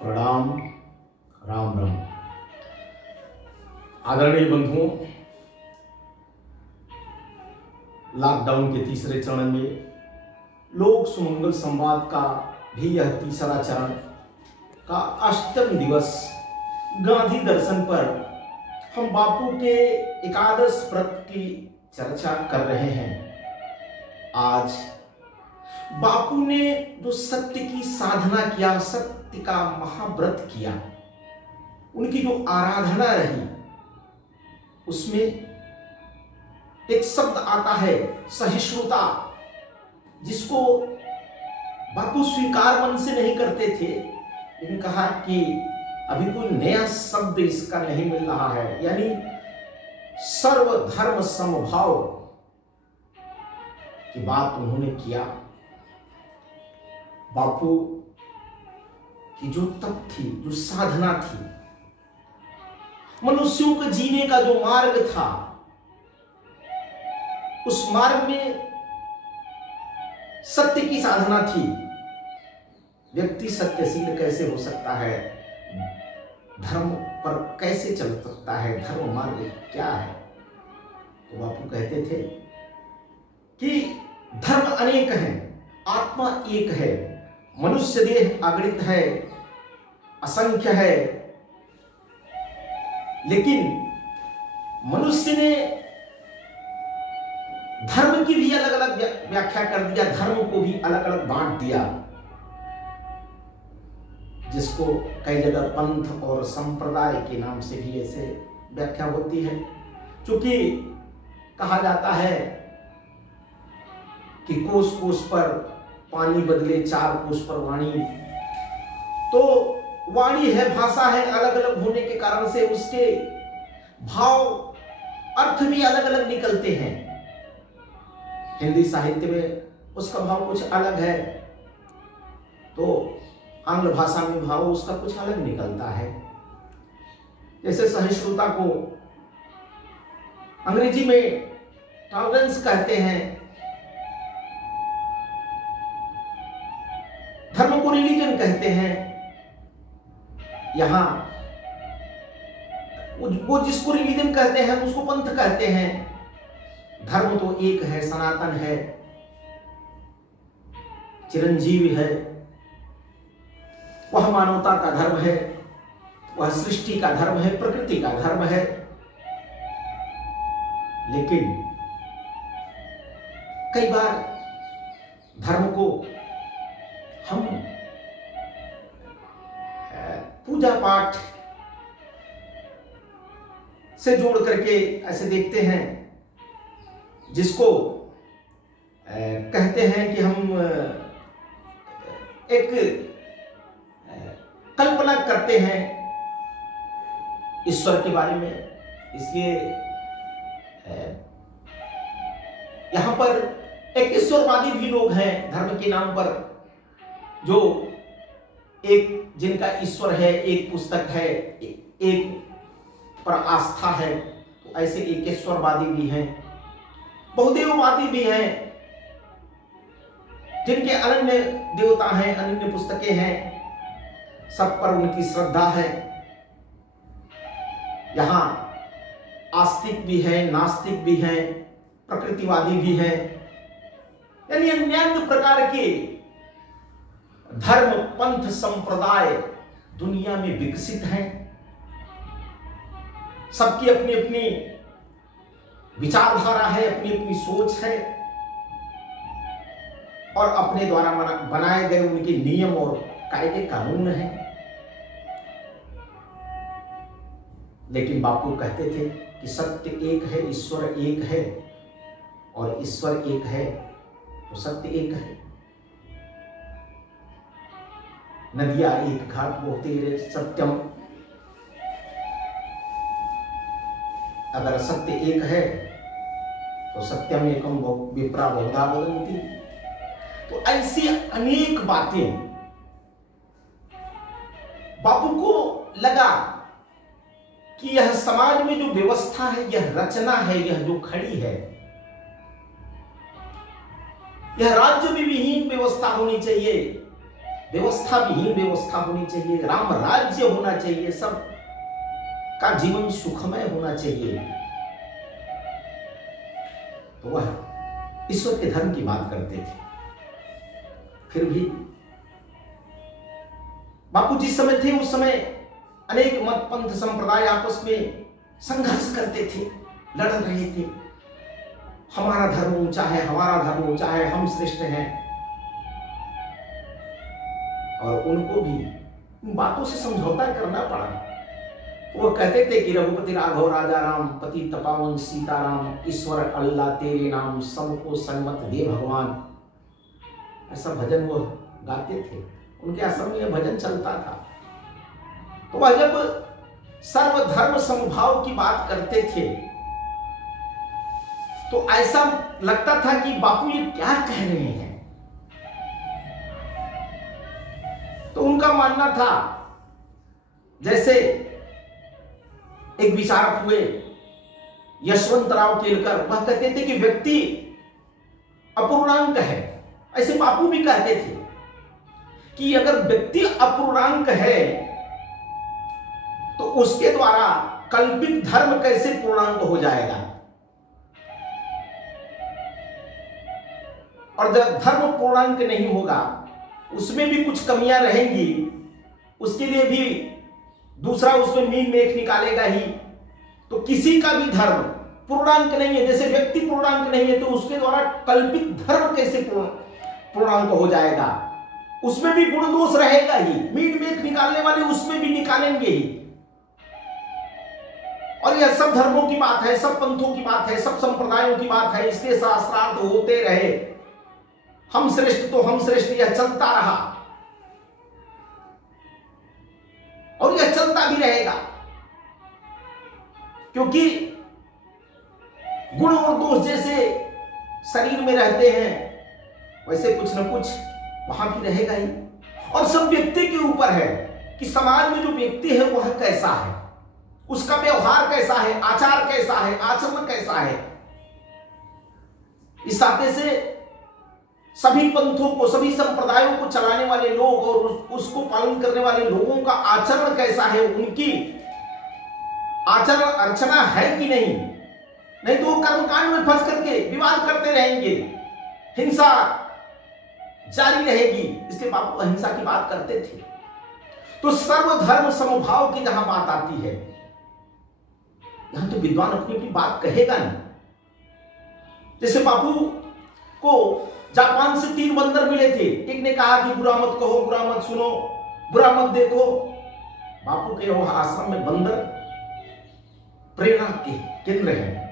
प्रणाम। राम राम। आदरणीय बंधुओं, लॉकडाउन के तीसरे चरण में लोक सुमंगल संवाद का भी यह तीसरा चरण का अष्टम दिवस गांधी दर्शन पर हम बापू के एकादश व्रत की चर्चा कर रहे हैं। आज बापू ने जो सत्य की साधना किया, सत्य का महाव्रत किया, उनकी जो आराधना रही, उसमें एक शब्द आता है सहिष्णुता, जिसको बापू स्वीकार मन से नहीं करते थे, लेकिन कहा कि अभी कोई नया शब्द इसका नहीं मिल रहा है, यानी सर्वधर्म समभाव की बात उन्होंने किया। बापू की जो तप थी, जो साधना थी, मनुष्यों के जीने का जो मार्ग था, उस मार्ग में सत्य की साधना थी। व्यक्ति सत्यशील कैसे हो सकता है, धर्म पर कैसे चल सकता है, धर्म मार्ग क्या है। तो बापू कहते थे कि धर्म अनेक हैं, आत्मा एक है, मनुष्य देह अगणित है, असंख्य है, लेकिन मनुष्य ने धर्म की भी अलग अलग व्याख्या कर दिया, धर्म को भी अलग अलग बांट दिया, जिसको कई जगह पंथ और संप्रदाय के नाम से भी ऐसे व्याख्या होती है। क्योंकि कहा जाता है कि कोस कोस पर पानी बदले, चार कोस पर वाणी। तो वाणी है, भाषा है, अलग अलग होने के कारण से उसके भाव, अर्थ भी अलग अलग निकलते हैं। हिंदी साहित्य में उसका भाव कुछ अलग है, तो आंग्ल भाषा में भाव उसका कुछ अलग निकलता है। जैसे सहिष्णुता को अंग्रेजी में टॉलरेंस कहते हैं, धर्म को रिलीजन कहते हैं। यहां वो जिसको रिलीजन कहते हैं उसको पंथ कहते हैं। धर्म तो एक है, सनातन है, चिरंजीवी है, वह मानवता का धर्म है, वह सृष्टि का धर्म है, प्रकृति का धर्म है। लेकिन कई बार धर्म को हम पूजा पाठ से जोड़ करके ऐसे देखते हैं, जिसको कहते हैं कि हम एक कल्पना करते हैं ईश्वर के बारे में। इसलिए यहां पर एक ईश्वरवादी भी लोग हैं धर्म के नाम पर, जो एक जिनका ईश्वर है, एक पुस्तक है, एक पर आस्था है। तो ऐसे एकेश्वरवादी भी हैं, बहुदेववादी भी हैं, जिनके अनन्य देवता हैं, अनन्य पुस्तकें हैं, सब पर उनकी श्रद्धा है। यहां आस्तिक भी हैं, नास्तिक भी हैं, प्रकृतिवादी भी हैं, यानी अन्य प्रकार के धर्म, पंथ, संप्रदाय दुनिया में विकसित हैं। सबकी अपनी अपनी विचारधारा है, अपनी अपनी सोच है, और अपने द्वारा बनाए गए उनके नियम और कायदे कानून हैं। लेकिन बापू कहते थे कि सत्य एक है, ईश्वर एक है, और ईश्वर एक है तो सत्य एक है। नदियां एक घाट बहते रे सत्यम, अगर सत्य एक है तो सत्यम एकम विप्रा बहुधा वदन्ति। तो ऐसी अनेक बातें बापू को लगा कि यह समाज में जो व्यवस्था है, यह रचना है, यह जो खड़ी है, यह राज्य में विहीन व्यवस्था होनी चाहिए। व्यवस्था विहीन व्यवस्था होनी चाहिए, राम राज्य होना चाहिए, सब का जीवन सुखमय होना चाहिए। तो वह ईश्वर के धर्म की बात करते थे। फिर भी बापू जिस समय थे उस समय अनेक मत पंथ संप्रदाय आपस में संघर्ष करते थे, लड़ रहे थे। हमारा धर्म ऊंचा है, हमारा धर्म ऊंचा है, हम श्रेष्ठ हैं। और उनको भी इन बातों से समझौता करना पड़ा। वो कहते थे कि रघुपति राघव राजा राम, पति तपावन सीताराम, ईश्वर अल्लाह तेरे नाम, सबको सन्मत दे भगवान। ऐसा भजन वो गाते थे, उनके आश्रम में भजन चलता था। तो वह जब सर्वधर्म समभाव की बात करते थे तो ऐसा लगता था कि बापू ये क्या कह रहे हैं। तो उनका मानना था, जैसे एक विचारक हुए यशवंतराव केलकर, वह कहते थे कि व्यक्ति अपूर्णांक है। ऐसे बापू भी कहते थे कि अगर व्यक्ति अपूर्णांक है तो उसके द्वारा कल्पित धर्म कैसे पूर्णांक हो जाएगा। और जब धर्म पूर्णांक नहीं होगा, उसमें भी कुछ कमियां रहेंगी, उसके लिए भी दूसरा उसमें मीन मेख निकालेगा ही। तो किसी का भी धर्म पूर्णांक नहीं है, जैसे व्यक्ति पूर्णांक नहीं है तो उसके द्वारा कल्पित धर्म कैसे पूर्णांक हो जाएगा। उसमें भी गुण दोष रहेगा ही, मीन मेख निकालने वाले उसमें भी निकालेंगे ही। और यह सब धर्मों की बात है, सब पंथों की बात है, सब संप्रदायों की बात है। इसलिए शास्त्रार्थ होते रहे, हम श्रेष्ठ तो हम श्रेष्ठ, यह चलता रहा और यह चलता भी रहेगा। क्योंकि गुण और दोष जैसे शरीर में रहते हैं वैसे कुछ न कुछ वहां भी रहेगा ही। और सब व्यक्ति के ऊपर है कि समाज में जो व्यक्ति है वह कैसा है, उसका व्यवहार कैसा है, आचार कैसा है, आचरण कैसा है। इस नाते से सभी पंथों को, सभी संप्रदायों को चलाने वाले लोग और उसको पालन करने वाले लोगों का आचरण कैसा है, उनकी आचरण अर्चना है कि नहीं तो वो कर्मकांड में फंस करके विवाद करते रहेंगे, हिंसा जारी रहेगी। इसलिए बापू अहिंसा की बात करते थे। तो सर्वधर्म समभाव की जहां बात आती है, यहां तो विद्वान अपनी अपनी बात कहेगा नहीं। जैसे बापू को जापान से 3 बंदर मिले थे। एक ने कहा कि बुरा मत कहो, बुरा मत सुनो, बुरा मत देखो। बापू के वह आश्रम में बंदर प्रेरणा के केंद्र है।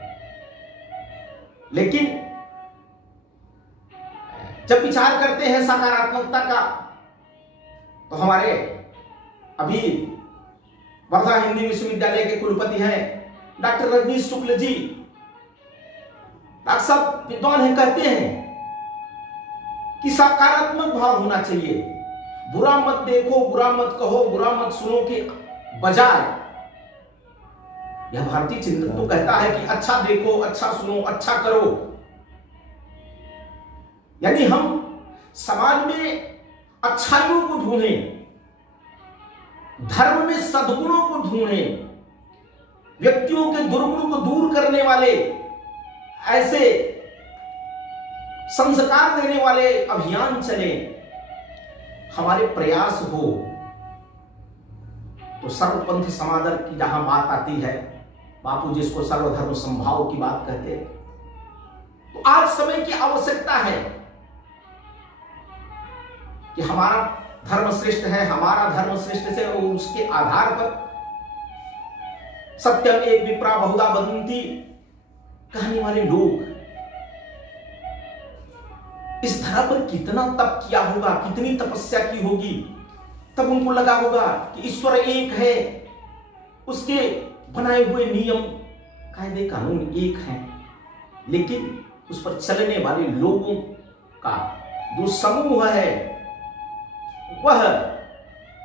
लेकिन जब विचार करते हैं सकारात्मकता का, तो हमारे अभी वर्धा हिंदी विश्वविद्यालय के कुलपति हैं डॉक्टर रजनीश शुक्ल जी, डॉक्टर साहब विद्वान हैं, कहते हैं कि सकारात्मक भाव होना चाहिए। बुरा मत देखो, बुरा मत कहो, बुरा मत सुनो के बजाय यह भारतीय चिंतन तो कहता है कि अच्छा देखो, अच्छा सुनो, अच्छा करो। यानी हम समाज में अच्छाइयों को ढूंढें, धर्म में सद्गुणों को ढूंढें, व्यक्तियों के दुर्गुण को दूर करने वाले ऐसे संस्कार देने वाले अभियान चले, हमारे प्रयास हो। तो सर्वपंथ समादर की जहां बात आती है, बापू जिसको सर्वधर्म समभाव की बात कहते हैं, तो आज समय की आवश्यकता है कि हमारा धर्म श्रेष्ठ है, हमारा धर्म श्रेष्ठ है, और उसके आधार पर सत्यम एक विप्रा बहुधा वदन्ति कहने वाले लोग इस धरा पर कितना तप किया होगा, कितनी तपस्या की होगी, तब उनको लगा होगा कि ईश्वर एक है, उसके बनाए हुए नियम कायदे कानून एक हैं। लेकिन उस पर चलने वाले लोगों का जो समूह है वह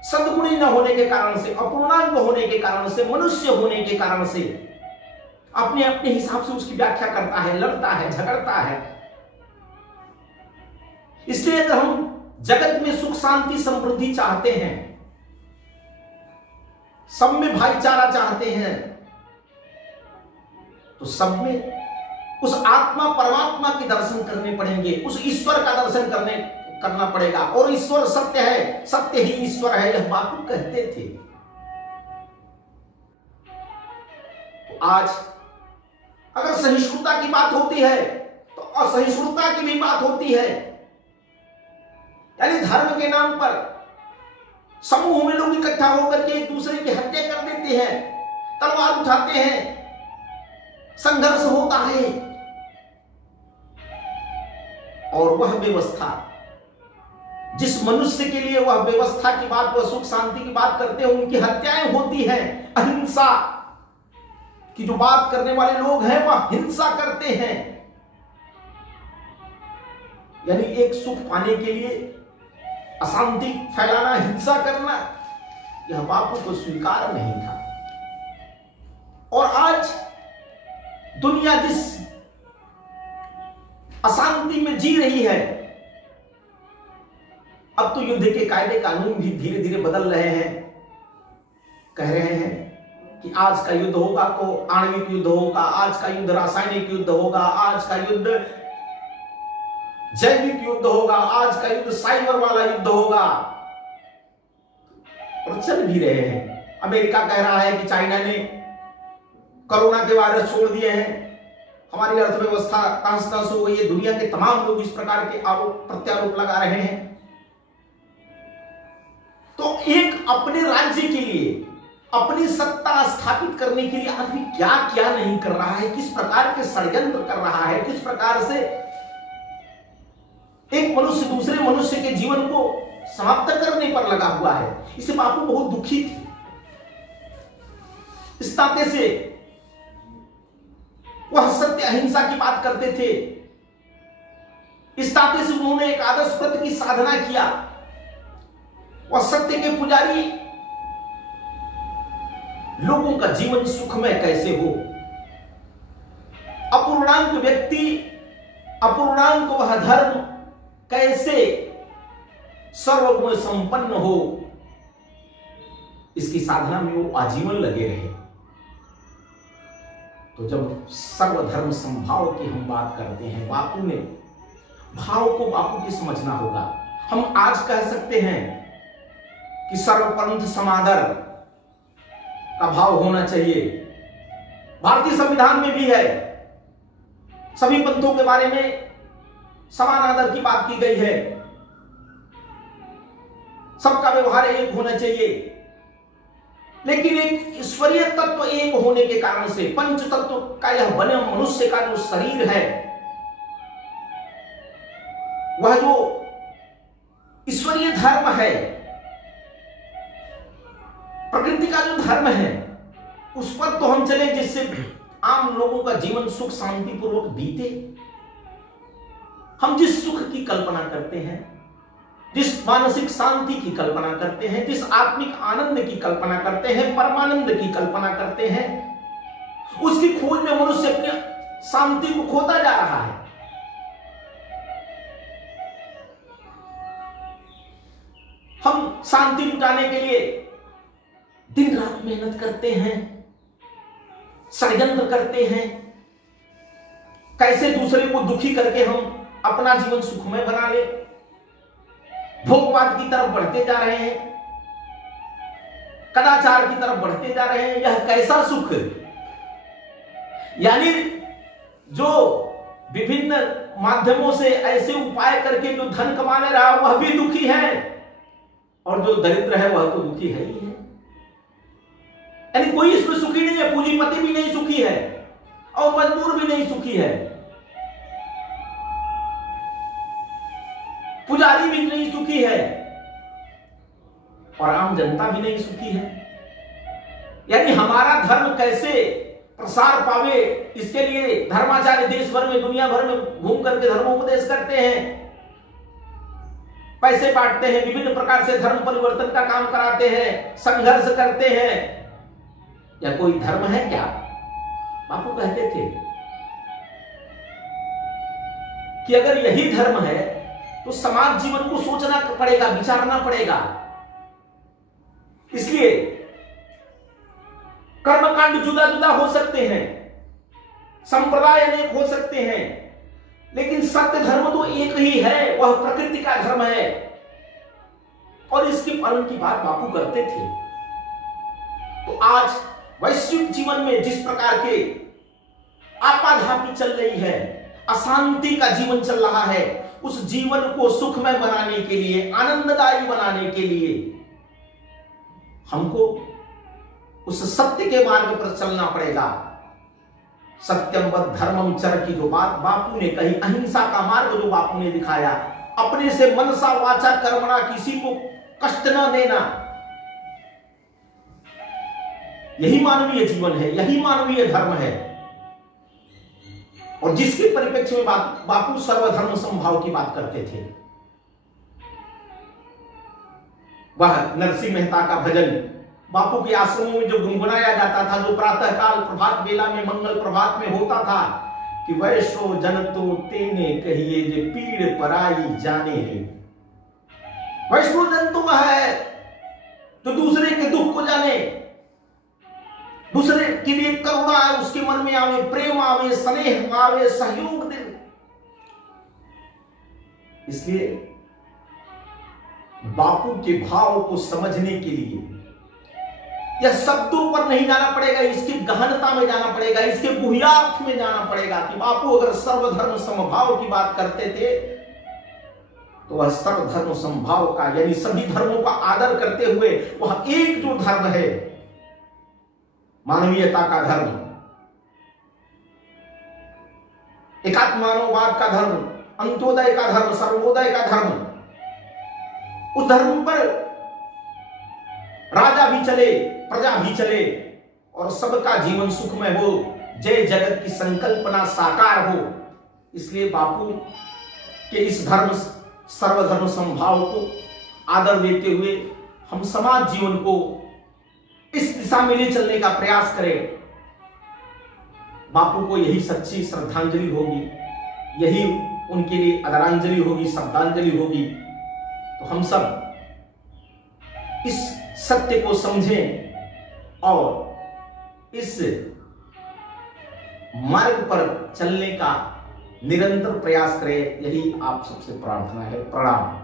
सद्गुणी न होने के कारण से, अपूर्णांग होने के कारण से, मनुष्य होने के कारण से अपने अपने हिसाब से उसकी व्याख्या करता है, लड़ता है, झगड़ता है। इसलिए अगर हम जगत में सुख शांति समृद्धि चाहते हैं, सब में भाईचारा चाहते हैं, तो सब में उस आत्मा परमात्मा के दर्शन करने पड़ेंगे, उस ईश्वर का दर्शन करना पड़ेगा। और ईश्वर सत्य है, सत्य ही ईश्वर है, यह बापू कहते थे। तो आज अगर सहिष्णुता की बात होती है तो असहिष्णुता की भी बात होती है। यानी धर्म के नाम पर समूह में लोग इकट्ठा होकर के एक दूसरे की हत्या कर देते हैं, तलवार उठाते हैं, संघर्ष होता है। और वह व्यवस्था, जिस मनुष्य के लिए वह व्यवस्था की बात, वह सुख शांति की बात करते हैं, उनकी हत्याएं होती हैं। अहिंसा की जो बात करने वाले लोग हैं वह हिंसा करते हैं। यानी एक सुख पाने के लिए अशांति फैलाना, हिंसा करना, यह बापू को स्वीकार नहीं था। और आज दुनिया जिस अशांति में जी रही है, अब तो युद्ध के कायदे कानून भी धीरे धीरे बदल रहे हैं। कह रहे हैं कि आज का युद्ध होगा तो आणविक युद्ध होगा, आज का युद्ध रासायनिक युद्ध होगा, आज का युद्ध जैविक युद्ध होगा, आज का युद्ध साइबर वाला युद्ध होगा। और चल भी रहे हैं। अमेरिका कह रहा है कि चाइना ने कोरोना के वायरस छोड़ दिए हैं, हमारी अर्थव्यवस्था तहस-नहस हो गई है। दुनिया के तमाम लोग इस प्रकार के आरोप प्रत्यारोप लगा रहे हैं। तो एक अपने राज्य के लिए, अपनी सत्ता स्थापित करने के लिए आदमी क्या क्या नहीं कर रहा है, किस प्रकार के षड्यंत्र कर रहा है, किस प्रकार से एक मनुष्य दूसरे मनुष्य के जीवन को समाप्त करने पर लगा हुआ है। इसे बापू बहुत दुखी थे। इस नाते से वह सत्य अहिंसा की बात करते थे। इस नाते से उन्होंने एक आदर्श व्रत की साधना किया। वह सत्य के पुजारी, लोगों का जीवन सुखमय कैसे हो, अपूर्णांक व्यक्ति, अपूर्णांक वह धर्म कैसे सर्वगुण संपन्न हो, इसकी साधना में वो आजीवन लगे रहे। तो जब सर्वधर्म संभाव की हम बात करते हैं, बापू ने भाव को बापू की समझना होगा। हम आज कह सकते हैं कि सर्वपंथ समादर का भाव होना चाहिए। भारतीय संविधान में भी है, सभी पंथों के बारे में समान आदर की बात की गई है, सबका व्यवहार एक होना चाहिए। लेकिन एक ईश्वरीय तत्व एक होने के कारण से, पंच तत्व का यह बने मनुष्य का जो शरीर है, वह जो ईश्वरीय धर्म है, प्रकृति का जो धर्म है, उस पर तो हम चले जिससे आम लोगों का जीवन सुख शांति पूर्वक बीते। हम जिस सुख की कल्पना करते हैं, जिस मानसिक शांति की कल्पना करते हैं, जिस आत्मिक आनंद की कल्पना करते हैं, परमानंद की कल्पना करते हैं, उसकी खोज में मनुष्य अपनी शांति को खोता जा रहा है। हम शांति जुटाने के लिए दिन रात मेहनत करते हैं, षड्यंत्र करते हैं, कैसे दूसरे को दुखी करके हम अपना जीवन सुखमय बना ले। भोगवाद की तरफ बढ़ते जा रहे हैं, कदाचार की तरफ बढ़ते जा रहे हैं। यह कैसा सुख? यानी जो विभिन्न माध्यमों से ऐसे उपाय करके जो धन कमाने रहा वह भी दुखी है, और जो दरिद्र है वह तो दुखी है ही है। यानी कोई इसमें सुखी नहीं है। पूंजीपति भी नहीं सुखी है और मजदूर भी नहीं सुखी है, पुजारी भी नहीं सुखी है और आम जनता भी नहीं सुखी है। यानी हमारा धर्म कैसे प्रसार पावे, इसके लिए धर्माचार्य देश भर में, दुनिया भर में घूम करके धर्मोपदेश करते हैं, पैसे बांटते हैं, विभिन्न प्रकार से धर्म परिवर्तन का काम कराते हैं, संघर्ष करते हैं। या कोई धर्म है क्या? बापू कहते थे कि अगर यही धर्म है तो समाज जीवन को सोचना पड़ेगा, विचारना पड़ेगा। इसलिए कर्मकांड जुदा जुदा हो सकते हैं, संप्रदाय अनेक हो सकते हैं, लेकिन सत्य धर्म तो एक ही है, वह प्रकृति का धर्म है। और इसके पालन की बात बापू करते थे। तो आज वैश्विक जीवन में जिस प्रकार के आपाधापी चल रही है, अशांति का जीवन चल रहा है, उस जीवन को सुखमय बनाने के लिए, आनंददायी बनाने के लिए हमको उस सत्य के मार्ग पर चलना पड़ेगा। सत्यम वद धर्मम चर की जो बात बापू ने कही, अहिंसा का मार्ग जो बापू ने दिखाया, अपने से मनसा वाचा कर्मणा, किसी को कष्ट न देना, यही मानवीय जीवन है, यही मानवीय धर्म है। और जिसके परिप्रेक्ष्य में बापू सर्वधर्म समभाव की बात करते थे, वह नरसिंह मेहता का भजन बापू के आश्रमों में जो गुनगुनाया जाता था, जो प्रातः काल प्रभात वेला में, मंगल प्रभात में होता था कि वैश्व जन तो तेने कहिए जे पीड़ पराई जाने रे। वैष्णव जन तो वह है जो दूसरे के दुख को जाने, दूसरे के लिए करुणा है उसके मन में आवे, प्रेम आवे, स्नेह आवे, सहयोग दे। इसलिए बापू के भाव को समझने के लिए यह शब्दों पर नहीं जाना पड़ेगा, इसकी गहनता में जाना पड़ेगा, इसके गुह्यार्थ में जाना पड़ेगा कि बापू अगर सर्वधर्म समभाव की बात करते थे तो वह सर्वधर्म समभाव का, यानी सभी धर्मों का आदर करते हुए वह एक जो धर्म है, मानवीयता का धर्म, एकात्मानववाद का धर्म, अंत्योदय का धर्म, सर्वोदय का धर्म, उस धर्म पर राजा भी चले, प्रजा भी चले और सबका जीवन सुखमय हो, जय जगत की संकल्पना साकार हो। इसलिए बापू के इस धर्म सर्वधर्म समभाव को आदर देते हुए हम समाज जीवन को इस दिशा में ले चलने का प्रयास करें। बापू को यही सच्ची श्रद्धांजलि होगी, यही उनके लिए आदरांजलि होगी, श्रद्धांजलि होगी। तो हम सब इस सत्य को समझें और इस मार्ग पर चलने का निरंतर प्रयास करें, यही आप सबसे प्रार्थना है। प्रणाम।